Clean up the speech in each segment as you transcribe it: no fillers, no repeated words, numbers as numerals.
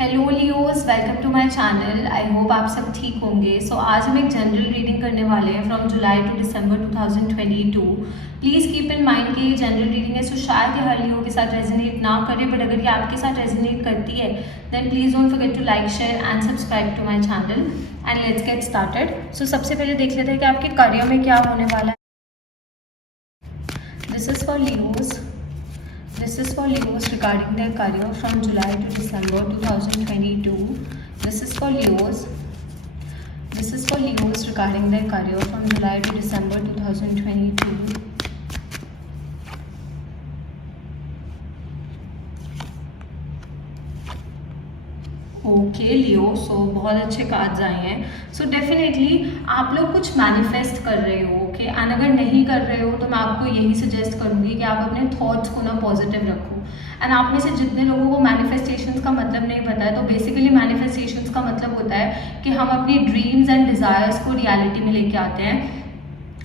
Hello Leos, welcome to my channel. I hope आप सब ठीक होंगे। आज हम एक जनरल रीडिंग करने वाले हैं from July to December 2022। Please keep in mind कि ये जनरल रीडिंग है, शायद ये हर लियो के साथ रेजोनेट ना करे, बट अगर ये आपके साथ रेजोनेट करती है then please don't forget to like, share and subscribe to my channel and let's get started. सबसे पहले देख लेते हैं कि आपके करियर में क्या होने वाला है। This is for Leos regarding their career from July to December 2022. This is for Leos regarding their career from July to December 2022. Okay लियो, बहुत अच्छे कार्ड्स आए हैं। डेफिनेटली आप लोग कुछ मैनिफेस्ट कर रहे हो, ओके। एंड अगर नहीं कर रहे हो तो मैं आपको यही सजेस्ट करूँगी कि आप अपने थॉट्स को ना पॉजिटिव रखो। एंड आप में से जितने लोगों को मैनिफेस्टेशंस का मतलब नहीं पता है, तो बेसिकली मैनिफेस्टेशंस का मतलब होता है कि हम अपनी ड्रीम्स एंड डिज़ायर्स को रियलिटी में लेके आते हैं।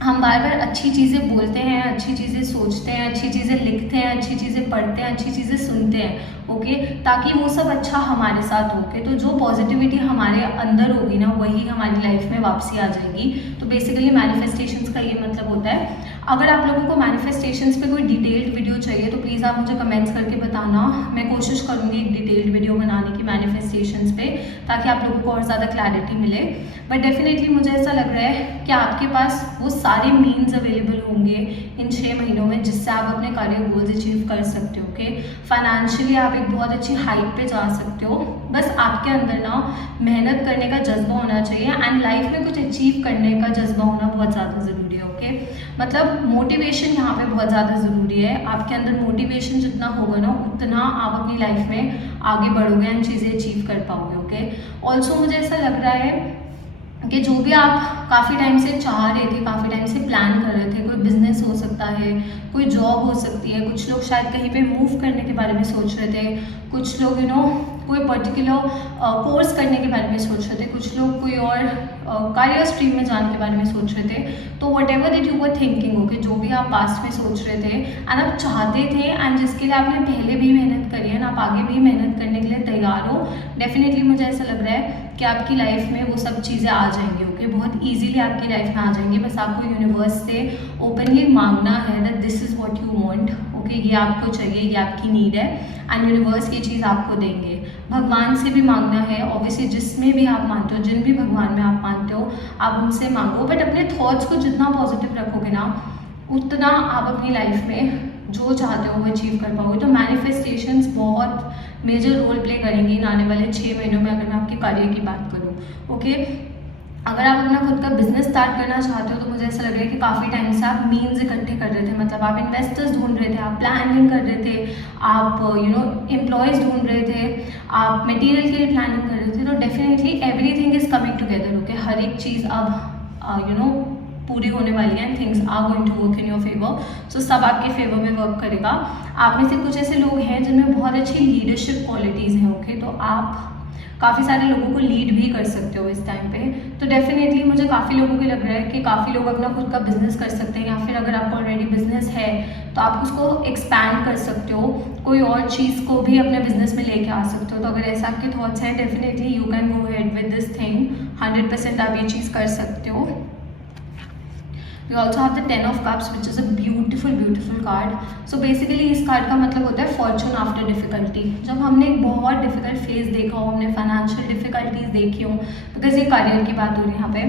हम बार बार अच्छी चीज़ें बोलते हैं, अच्छी चीज़ें सोचते हैं, अच्छी चीज़ें लिखते हैं, अच्छी चीज़ें पढ़ते हैं, अच्छी चीज़ें सुनते हैं, ओके, ताकि वो सब अच्छा हमारे साथ हो के। तो जो पॉजिटिविटी हमारे अंदर होगी ना, वही हमारी लाइफ में वापसी आ जाएगी। तो बेसिकली मैनिफेस्टेशंस का ये मतलब होता है। अगर आप लोगों को मैनिफेस्टेशंस पे कोई डिटेल्ड वीडियो चाहिए तो प्लीज़ आप मुझे कमेंट्स करके बताना। मैं कोशिश करूँगी एक डिटेल्ड वीडियो बनाने की मैनिफेस्टेशंस पे, ताकि आप लोगों को और ज़्यादा क्लैरिटी मिले। बट डेफिनेटली मुझे ऐसा लग रहा है कि आपके पास वो सारे मीन्स अवेलेबल होंगे इन 6 महीनों में जिससे आप अपने करियर गोल्स अचीव कर सकते हो, ओके। फाइनेंशियली आप एक बहुत अच्छी हाइट पे जा सकते हो। बस आपके अंदर ना मेहनत करने का जज्बा होना चाहिए एंड लाइफ में कुछ अचीव करने का जज्बा होना बहुत ज़्यादा ज़रूरी है, ओके। मतलब मोटिवेशन यहाँ पे बहुत ज़्यादा ज़रूरी है। आपके अंदर मोटिवेशन जितना होगा ना, उतना आप अपनी लाइफ में आगे बढ़ोगे एंड चीज़ें अचीव कर पाओगे, ओके। ऑल्सो मुझे ऐसा लग रहा है कि जो भी आप काफ़ी टाइम से चाह रहे थे, काफ़ी टाइम से प्लान कर रहे थे, कोई बिजनेस हो सकता है, कोई जॉब हो सकती है, कुछ लोग शायद कहीं पे मूव करने के बारे में सोच रहे थे, कुछ लोग कोई पर्टिकुलर कोर्स करने के बारे में सोच रहे थे, कुछ लोग कोई और करियर स्ट्रीम में जाने के बारे में सोच रहे थे। तो what ever that you were thinking, okay, जो भी आप पास्ट में सोच रहे थे एंड आप चाहते थे एंड जिसके लिए आपने पहले भी मेहनत करी है ना, आप आगे भी मेहनत करने के लिए तैयार हो, डेफिनेटली मुझे ऐसा लग रहा है कि आपकी लाइफ में वो सब चीज़ें आ जाएंगी, ओके। बहुत इजीली आपकी लाइफ में आ जाएंगी। बस आपको यूनिवर्स से ओपनली मांगना है that this is what you want, okay. ये आपको चाहिए, ये आपकी नीड है एंड यूनिवर्स ये चीज़ आपको देंगे। भगवान से भी मांगना है, ऑब्वियसली जिसमें भी आप मानते हो, जिन भी भगवान में आप मानते हो, आप उनसे मांगो। बट अपने थॉट्स को जितना पॉजिटिव रखोगे ना, उतना आप अपनी लाइफ में जो चाहते हो वो अचीव कर पाओगे। तो मैनिफेस्टेशंस बहुत मेजर रोल प्ले करेंगी इन आने वाले 6 महीनों में, अगर मैं आपके करियर की बात करूँ, ओके। अगर आप अपना खुद का बिजनेस स्टार्ट करना चाहते हो तो मुझे ऐसा लग रहा है कि काफ़ी टाइम से आप मीन्स इकट्ठे कर रहे थे, मतलब आप इन्वेस्टर्स ढूंढ रहे थे, आप प्लानिंग कर रहे थे, आप एम्प्लॉयज़ ढूंढ रहे थे, आप मटेरियल के लिए प्लानिंग कर रहे थे। तो definitely everything is coming together, okay. हर एक चीज़ अब पूरी होने वाली है and things are going to work in your favour. सब आपके फेवर में वर्क करेगा। आप में से कुछ ऐसे लोग हैं जिनमें बहुत अच्छी लीडरशिप क्वालिटीज़ हैं, ओके। तो आप काफ़ी सारे लोगों को लीड भी कर सकते हो इस टाइम पे। तो डेफिनेटली मुझे काफ़ी लोगों को लग रहा है कि काफ़ी लोग अपना खुद का बिजनेस कर सकते हैं, या फिर अगर आपका ऑलरेडी बिजनेस है तो आप उसको एक्सपैंड कर सकते हो, कोई और चीज़ को भी अपने बिजनेस में लेके आ सकते हो। तो अगर ऐसा आपके थॉट्स हैं, definitely you can go head with this thing. 100% आप ये चीज़ कर सकते हो। We also have the 10 of Cups, which is a beautiful card. So basically इस कार्ड का मतलब होता है fortune after difficulty। जब हमने एक बहुत डिफिकल्ट फेज देखा हो, हमने फाइनेंशियल डिफिकल्टीज देखी हो, बिकॉज ये करियर की बात हो रही है यहाँ पे,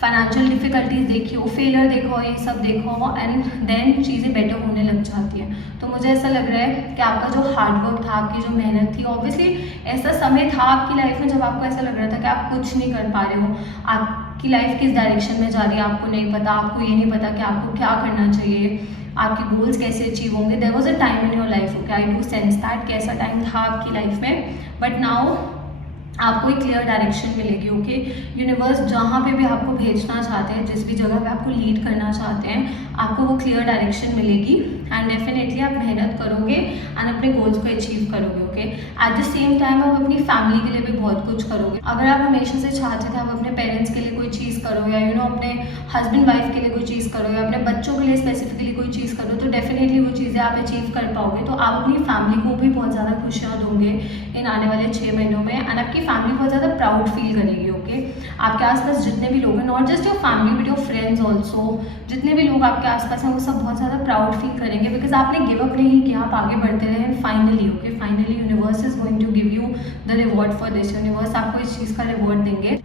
फाइनेंशियल डिफिकल्टीज देखी हो, फेलियर देखा हो, ये सब देखा हो, एंड देन चीज़ें बेटर होने लग जाती हैं। तो मुझे ऐसा लग रहा है कि आपका जो हार्डवर्क था, आपकी जो मेहनत थी, ऑब्वियसली ऐसा समय था आपकी लाइफ में जब आपको ऐसा लग रहा था कि आप कुछ नहीं कर पा रहे हो, आपकी लाइफ किस डायरेक्शन में जा रही है आपको नहीं पता, आपको ये नहीं पता कि आपको क्या करना चाहिए, आपके गोल्स कैसे अचीव होंगे। There was a time in your life, okay, I do sense that कि ऐसा टाइम था आपकी लाइफ में, बट नाउ आपको एक क्लियर डायरेक्शन मिलेगी, ओके। यूनिवर्स जहाँ पे भी आपको भेजना चाहते हैं, जिस भी जगह पे आपको लीड करना चाहते हैं, आपको वो क्लियर डायरेक्शन मिलेगी एंड डेफिनेटली आप मेहनत करोगे एंड अपने गोल्स को अचीव करोगे, okay. Okay. At the same time आप अपनी फैमिली के लिए भी बहुत कुछ करोगे। अगर आप हमेशा से चाहते थे आप अपने पेरेंट्स के लिए कोई चीज़ करो, या अपने हस्बैंड वाइफ के लिए कोई चीज़ करो, या अपने बच्चों के लिए स्पेसिफिकली कोई चीज़ करो, तो डेफिनेटली वो चीज़ें आप अचीव कर पाओगे। तो आप अपनी फैमिली को भी बहुत ज़्यादा खुशियाँ दोगे इन आने वाले 6 महीनों में, एंड आपकी फैमिली बहुत ज़्यादा प्राउड फील करेगी। ओके, आपके आसपास जितने भी लोग हैं, not just your family but your friends also, जितने भी लोग आपके आसपास हैं वो सब बहुत ज़्यादा प्राउड फील करेंगे, बिकॉज आपने गिव अप नहीं किया, आप आगे बढ़ते रहे। And finally okay, finally universe is going to give you the reward for this. Universe आपको इस चीज़ का रिवॉर्ड देंगे,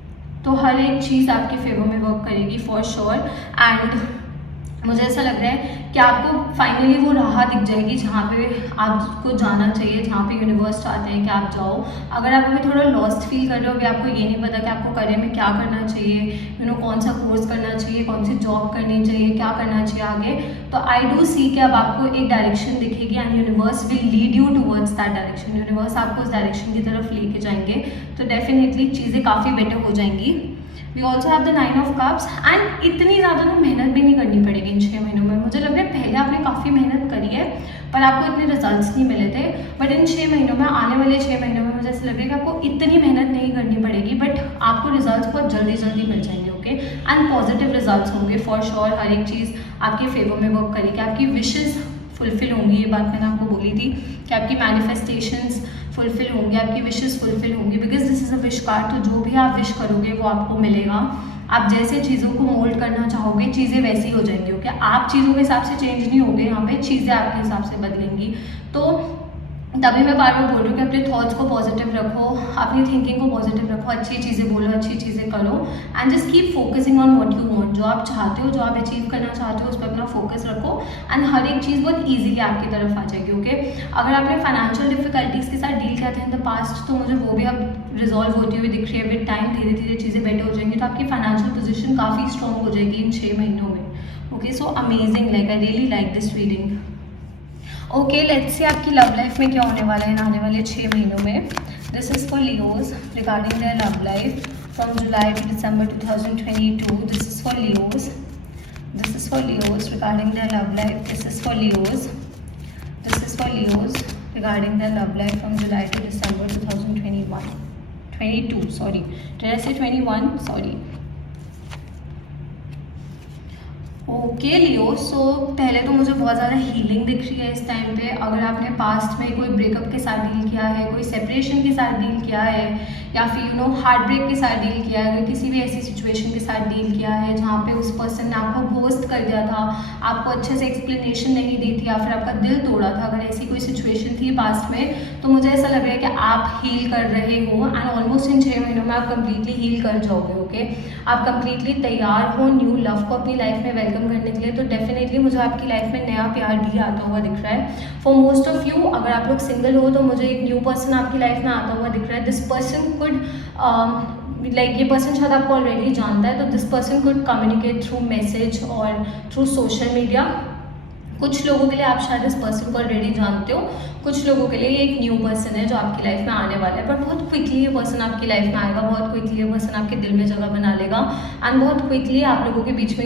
तो हर एक चीज़ आपके फेवर में वर्क करेगी फॉर श्योर। एंड मुझे ऐसा लग रहा है कि आपको फाइनली वो राह दिख जाएगी जहाँ पे आपको जाना चाहिए, जहाँ पे यूनिवर्स चाहते हैं कि आप जाओ। अगर आप अभी थोड़ा लॉस्ट फील कर रहे हो, अभी आपको ये नहीं पता कि आपको करियर में क्या करना चाहिए, कौन सा कोर्स करना चाहिए, कौन सी जॉब करनी चाहिए, क्या करना चाहिए आगे, तो आई डू सी कि अब आपको एक डायरेक्शन दिखेगी and universe will lead you towards that direction. Universe आपको उस डायरेक्शन की तरफ लेके जाएंगे, तो डेफिनेटली चीज़ें काफ़ी बेटर हो जाएंगी। We also have the 9 of cups, and इतनी ज़्यादा ना मेहनत भी नहीं करनी पड़ेगी इन 6 महीनों में। मुझे लग रहा है पहले आपने काफ़ी मेहनत करी है पर आपको इतने रिजल्ट्स नहीं मिले थे, बट इन 6 महीनों में, आने वाले 6 महीनों में मुझे ऐसा लग रहा है कि आपको इतनी मेहनत नहीं करनी पड़ेगी, बट आपको रिजल्ट्स बहुत जल्दी जल्दी मिल जाएंगे। ओके, एंड पॉजिटिव रिजल्ट्स होंगे फॉर श्योर। हर एक चीज़ आपके फेवर में वर्क करेगी, आपकी विशेज़ फुलफिल होंगी। ये बात मैंने आपको बोली थी कि आपकी मैनिफेस्टेशंस फुलफिल होंगी, आपकी विशेज़ फुलफिल होंगी, because this is a wish card. तो जो भी आप विश करोगे वो आपको मिलेगा। आप जैसे चीज़ों को मोल्ड करना चाहोगे, चीज़ें वैसी हो जाएंगी। ओके, आप चीज़ों के हिसाब से चेंज नहीं होगे, यहाँ पे चीज़ें आपके हिसाब से बदलेंगी। तो तभी मैं बार बार बोल रही हूँ कि अपने थॉट्स को पॉजिटिव रखो, अपनी थिंकिंग को पॉजिटिव रखो, अच्छी चीज़ें बोलो, अच्छी चीज़ें करो, and just keep focusing on what you want. जो आप चाहते हो, जो आप अचीव करना चाहते हो, उस पर अपना फोकस रखो, एंड हर एक चीज़ बहुत ईजिली आपकी तरफ आ जाएगी। ओके, अगर आपने फाइनेंशियल डिफिकल्टीज़ के साथ डील किया था इन द पास्ट, तो मुझे वो भी अब रिजॉल्व होती हुई दिख रही है। विद टाइम धीरे धीरे चीज़ें बेटर हो जाएंगी, तो आपकी फाइनेंशियल पोजिशन काफ़ी स्ट्रॉन्ग हो जाएगी इन 6 महीनों में। Okay, so amazing, like I really like this reading. Okay, let's सी आपकी लव लाइफ में क्या होने वाला है आने वाले 6 महीनों में। This is for Leos regarding their love life from July to December 2022। This is for Leos, this is for Leos regarding their love life. This is for Leos, this is for Leos regarding their love life from July to December 2022 sorry, did I say 21? Sorry. Okay Leo, so पहले तो मुझे बहुत ज़्यादा healing दिख रही है इस time पे। अगर आपने पास्ट में कोई ब्रेकअप के साथ डील किया है, कोई सेपरेशन के साथ डील किया है, या फिर हार्ट ब्रेक के साथ डील किया है, किसी भी ऐसी सिचुएशन के साथ डील किया है जहाँ पे उस पर्सन ने आपको घोस्ट कर दिया था, आपको अच्छे से एक्सप्लेनेशन नहीं दी थी, या फिर आपका दिल तोड़ा था, अगर ऐसी कोई सिचुएशन थी पास्ट में, तो मुझे ऐसा लग रहा है कि आप हील कर रहे हो, एंड ऑलमोस्ट इन 6 महीनों में आप कंप्लीटली हील कर जाओगे। ओके, आप कंप्लीटली तैयार हो न्यू लव को अपनी लाइफ में वेलकम करने के लिए। तो डेफिनेटली मुझे आपकी लाइफ में नया प्यार भी आता हुआ दिख रहा है। फॉर मोस्ट ऑफ यू, अगर आप लोग सिंगल हो, तो मुझे एक न्यू पर्सन आपकी लाइफ में आता हुआ दिख रहा है। दिस पर्सन कुड लाइक ये पर्सन शायद आपको ऑलरेडी जानता है, तो this person could communicate through message और थ्रू सोशल मीडिया। कुछ लोगों के लिए आप शायद इस पर्सन को ऑलरेडी जानते हो, कुछ लोगों के लिए ये एक न्यू पर्सन है जो आपकी लाइफ में आने वाला है। बट बहुत क्विकली ये पर्सन आपकी लाइफ में आएगा, बहुत क्विकली ये पर्सन आपके दिल में जगह बना लेगा, एंड बहुत क्विकली आप लोगों के बीच में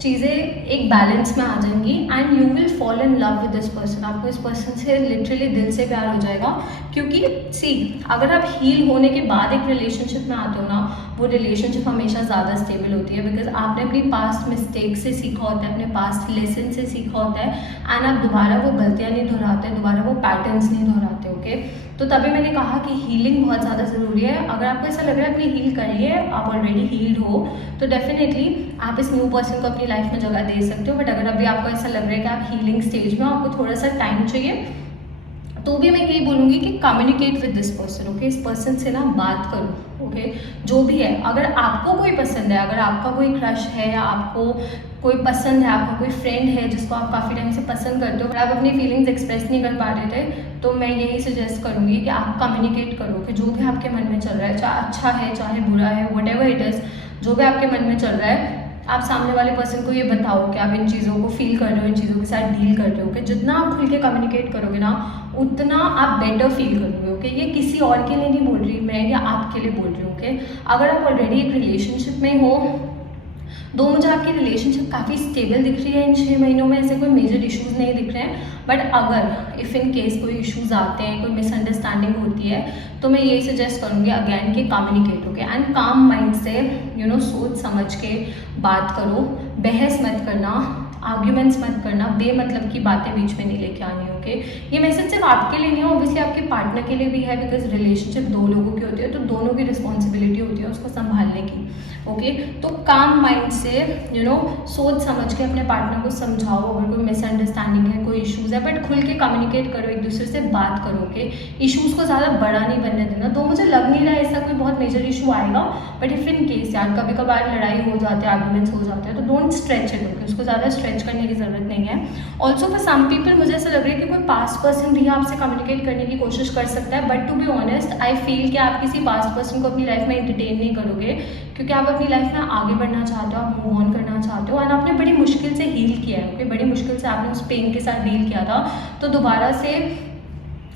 चीज़ें एक बैलेंस में आ जाएंगी, and you will fall in love with this person. आपको इस पर्सन से लिटरली दिल से प्यार हो जाएगा, क्योंकि सी अगर आप हील होने के बाद एक रिलेशनशिप में आते हो ना, वो रिलेशनशिप हमेशा ज़्यादा स्टेबल होती है, बिकॉज आपने अपनी पास्ट मिस्टेक से सीखा होता है, अपने पास्ट लेसन से सीखा होता है, एंड आप दोबारा वो गलतियाँ नहीं दोहराते, दोबारा वो पैटर्न्स नहीं दोहराते। ओके, तो तभी मैंने कहा कि हीलिंग बहुत ज़्यादा ज़रूरी है। अगर आपको ऐसा लग रहा है अपनी हील कर लिए, आप ऑलरेडी हील्ड हो, तो डेफिनेटली आप इस न्यू पर्सन को अपनी लाइफ में जगह दे सकते हो। बट अगर अभी आपको ऐसा लग रहा है कि आप हीलिंग स्टेज में, आपको थोड़ा सा टाइम चाहिए, तो भी मैं यही बोलूँगी कि communicate with this person. Okay, इस पर्सन से ना बात करो। ओके, जो भी है, अगर आपको कोई पसंद है, अगर आपका कोई क्रश है, या आपको कोई पसंद है, आपका कोई फ्रेंड है जिसको आप काफ़ी टाइम से पसंद करते हो, और आप अपनी फीलिंग्स एक्सप्रेस नहीं कर पा रहे थे, तो मैं यही सजेस्ट करूँगी कि आप कम्युनिकेट करो कि जो भी आपके मन में चल रहा है, चाहे अच्छा है चाहे बुरा है, व्हाटएवर इट इज़, जो भी आपके मन में चल रहा है, आप सामने वाले पर्सन को ये बताओ कि आप इन चीज़ों को फील कर रहे हो, इन चीज़ों के साथ डील कर रहे हो। कि जितना आप खुल के कम्युनिकेट करोगे ना, उतना आप बेटर फील करोगे। ओके, ये किसी और के लिए नहीं बोल रही मैं, या आपके लिए बोल रही हूँ। ओके, अगर आप ऑलरेडी एक रिलेशनशिप में हो, दो मुझे आपकी रिलेशनशिप काफ़ी स्टेबल दिख रही है इन 6 महीनों में, ऐसे कोई मेजर इश्यूज़ नहीं दिख रहे हैं। बट अगर इफ़ इन केस कोई इश्यूज़ आते हैं, कोई मिसअंडरस्टैंडिंग होती है, तो मैं यही सजेस्ट करूँगी अगैन कि कम्युनिकेट हो गया एंड काम माइंड से सोच समझ के बात करो, बहस मत करना, आर्ग्यूमेंट्स मत करना, बेमतलब की बातें बीच में नहीं लेके आनी। ओके, ये मैसेज सिर्फ आपके लिए नहीं है, ऑब्वियसली आपके पार्टनर के लिए भी है, बिकॉज रिलेशनशिप दो लोगों की होती है, तो दोनों की रिस्पॉन्सिबिलिटी होती है उसको संभालने की। ओके, तो काम माइंड से सोच समझ के अपने पार्टनर को समझाओ, अगर कोई मिसअंडरस्टैंडिंग है, कोई इश्यूज़ है, बट खुल के कम्युनिकेट करो, एक दूसरे से बात करो। ओके, इश्यूज़ को ज़्यादा बड़ा नहीं बनने देना। तो मुझे लग नहीं रहा है ऐसा कोई बहुत मेजर इशू आएगा, बट इफ़ इन केस यार कभी कभार लड़ाई हो जाती है, आर्ग्यूमेंट्स हो जाते हैं, तो डोंट स्ट्रेच इट। ओके, उसको ज़्यादा स्ट्रेच करने की ज़रूरत नहीं है। ऑल्सो फॉर सम पीपल मुझे ऐसा लग रहा है कि कोई पास्ट पर्सन भी आपसे कम्युनिकेट करने की कोशिश कर सकता है, but to be honest I feel कि आप किसी पास्ट पर्सन को अपनी लाइफ में एंटरटेन नहीं करोगे, क्योंकि आप अपनी लाइफ में आगे बढ़ना चाहते हो, आप मूव ऑन करना चाहते हो, एंड आपने बड़ी मुश्किल से हील किया है। ओके, बड़ी मुश्किल से आपने उस पेन के साथ डील किया था, तो दोबारा से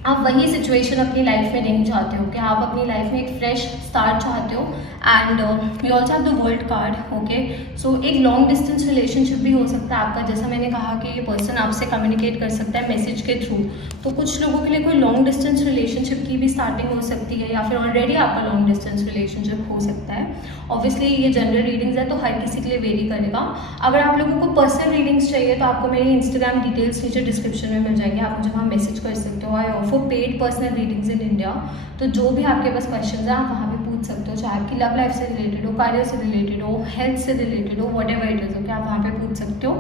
आप वही सिचुएशन अपनी लाइफ में नहीं चाहते हो कि आप अपनी लाइफ में एक फ्रेश स्टार्ट चाहते हो। And we also have the world card. Okay, so एक लॉन्ग डिस्टेंस रिलेशनशिप भी हो सकता है आपका, जैसा मैंने कहा कि ये पर्सन आपसे कम्युनिकेट कर सकता है मैसेज के थ्रू, तो कुछ लोगों के लिए कोई लॉन्ग डिस्टेंस रिलेशनशिप की भी स्टार्टिंग हो सकती है, या फिर ऑलरेडी आपका लॉन्ग डिस्टेंस रिलेशनशिप हो सकता है। ऑब्वियसली ये जनरल रीडिंग्स है, तो हर किसी के लिए वेरी करेगा। अगर आप लोगों को पर्सनल रीडिंग्स चाहिए तो आपको मेरी इंस्टाग्राम डिटेल्स नीचे डिस्क्रिप्शन में मिल जाएंगे, आप मुझे वहाँ मैसेज कर सकते हो। I offer paid personal readings in India, तो जो भी आपके पास क्वेश्चन है आप वहाँ पे पूछ सकते हो, चाहे आपकी लव लाइफ से रिलेटेड हो, करियर से रिलेटेड हो, हेल्थ से रिलेटेड हो, what ever it is. Okay, आप वहाँ पे पूछ सकते हो।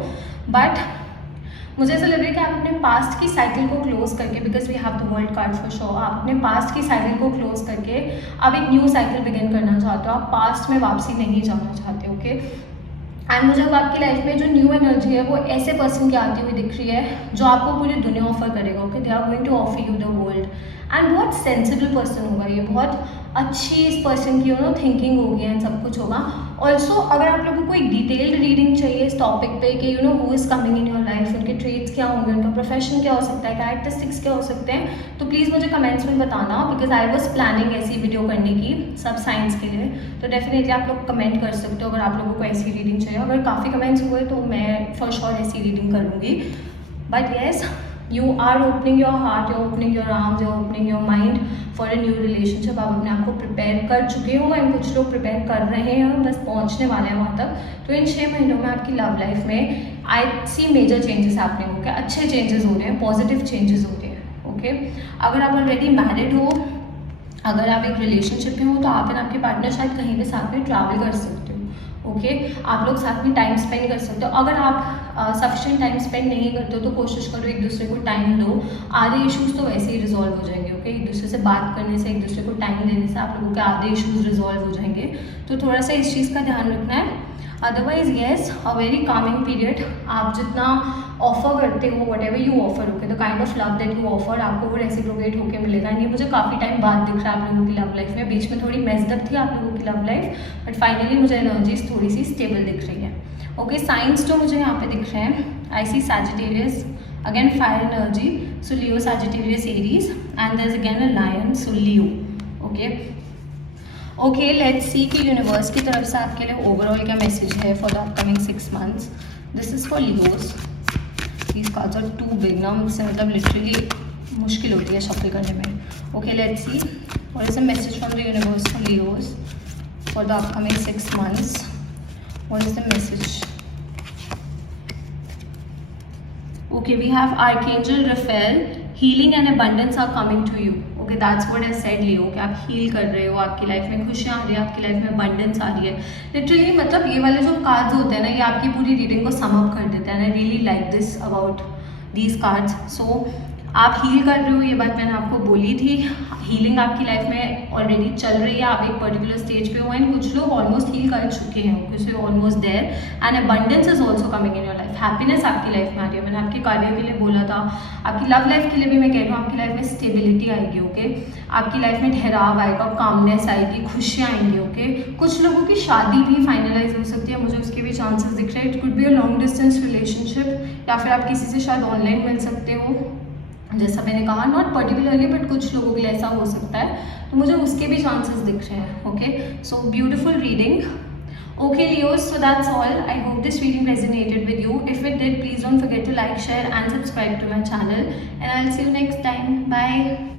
बट मुझे ऐसा लग रहा है कि आप अपने पास्ट की साइकिल को क्लोज करके, because we have the world card for show, आप अपने पास्ट की साइकिल को क्लोज करके आप एक न्यू साइकिल बिगिन करना चाहते हो, आप पास्ट में वापसी नहीं जाना चाहते। ओके, एंड मुझे अब आपकी लाइफ में जो न्यू एनर्जी है वो ऐसे पर्सन की आती हुई दिख रही है जो आपको पूरी दुनिया ऑफर करेगा। Okay, they are going to offer you the world, and बहुत सेंसिबल पर्सन होगा ये, बहुत अच्छी इस पर्सन की थिंकिंग होगी एंड सब कुछ होगा। ऑल्सो अगर आप लोगों को एक डिटेल्ड रीडिंग चाहिए इस टॉपिक पे कि who is coming in your life, उनके ट्रेड्स क्या होंगे, उनका प्रोफेशन क्या हो सकता है, कैरेक्टरिस्टिक्स क्या हो सकते हैं, तो प्लीज़ मुझे कमेंट्स में बताना, बिकॉज आई वॉज प्लानिंग ऐसी वीडियो करने की सब साइंस के लिए। तो डेफिनेटली आप लोग कमेंट कर सकते हो अगर आप लोगों को ऐसी रीडिंग चाहिए। अगर काफ़ी कमेंट्स हुए तो मैं फॉर श्योर ऐसी रीडिंग करूँगी। But yes, you are opening your heart, you're opening your arms, you're opening your mind for a new relationship। आप अपने आप को प्रिपेयर कर चुके हो एंड कुछ लोग प्रिपेयर कर रहे हैं, बस पहुंचने वाले हैं वहाँ तक। तो इन 6 महीनों में आपकी लव लाइफ में I see major changes happening. Okay, अच्छे चेंजेस हो रहे हैं, पॉजिटिव चेंजेस हो रहे हैं। ओके, अगर आप ऑलरेडी मैरिड हो, अगर आप एक रिलेशनशिप में हो, तो आप एंड आपके पार्टनर शायद कहीं पे साथ में ट्रैवल कर सकते हो। ओके, आप लोग साथ में टाइम स्पेंड कर सकते हो। अगर आप सफिशिएंट टाइम स्पेंड नहीं करते हो तो कोशिश करो एक दूसरे को टाइम दो, आधे इश्यूज़ तो वैसे ही रिजॉल्व हो जाएंगे। ओके, एक दूसरे से बात करने से, एक दूसरे को टाइम देने से आप लोगों के आधे इश्यूज़ रिजॉल्व हो जाएंगे। तो थोड़ा सा इस चीज़ का ध्यान रखना है। Otherwise yes, a very Kameng period. आप जितना ऑफर करते हो, what ever you offer, okay, the kind of love that you offer, आपको वो रेसिप्रोकेट होकर मिलेगा। एंड ये मुझे काफ़ी टाइम बाद दिख रहा है आप लोगों की लव लाइफ में। बीच में थोड़ी मेस्डअप थी आप लोगों की लव लाइफ, बट फाइनली मुझे एनर्जीज थोड़ी सी स्टेबल दिख रही है। ओके, साइंस जो मुझे यहाँ पे दिख रहे हैं, I see Sagittarius, again fire energy, so Leo, Sagittarius, Aries, and there is again a lion, so Leo. Okay, let's see कि यूनिवर्स की तरफ से आपके लिए ओवरऑल क्या मैसेज है for the upcoming 6 months. This is for Leos. These cards are too big ना, मुझसे मतलब लिटरली मुश्किल होती है शफल करने में। Okay, let's see what is the message from the universe for Leos for the upcoming 6 months. What is the message? Okay, we have Archangel Raphael. Healing and abundance are coming to you. Okay, that's what I said, Leo, कि आप heal कर रहे हो, आपकी life में खुशियाँ आ रही है, आपकी लाइफ में abundance आ रही है। लिटरली मतलब ये वाले जो कार्ड्स होते हैं ना, ये आपकी पूरी रीडिंग को सम अप कर देते हैं। I really like this about these cards. So आप हील कर रहे हो, ये बात मैंने आपको बोली थी। हीलिंग आपकी लाइफ में ऑलरेडी चल रही है, आप एक पर्टिकुलर स्टेज पे हो, एंड कुछ लोग ऑलमोस्ट हील कर चुके हैं, okay, so almost there, and abundance is also coming in your life. Happiness आपकी लाइफ में आ रही है। मैंने आपके कार्य के लिए बोला था, आपकी लव लाइफ के लिए भी मैं कह रही हूँ, आपकी लाइफ में स्टेबिलिटी आएगी। ओके, आपकी लाइफ में ठहराव आएगा, कामनेस आएगी, खुशियाँ आएंगी। ओके, कुछ लोगों की शादी भी फाइनलाइज हो सकती है, मुझे उसके भी चांसेस दिख रहे हैं। It could be a long distance relationship, या फिर आप किसी से शायद ऑनलाइन मिल सकते हो, जैसा मैंने कहा, नॉट पर्टिकुलरली बट कुछ लोगों के लिए ऐसा हो सकता है, तो मुझे उसके भी चांसेस दिख रहे हैं। Okay, so beautiful reading. Okay, Leo, so that's all. I hope this reading resonated with you. If it did, please don't forget to like, share, and subscribe to my channel. And I'll see you next time. Bye.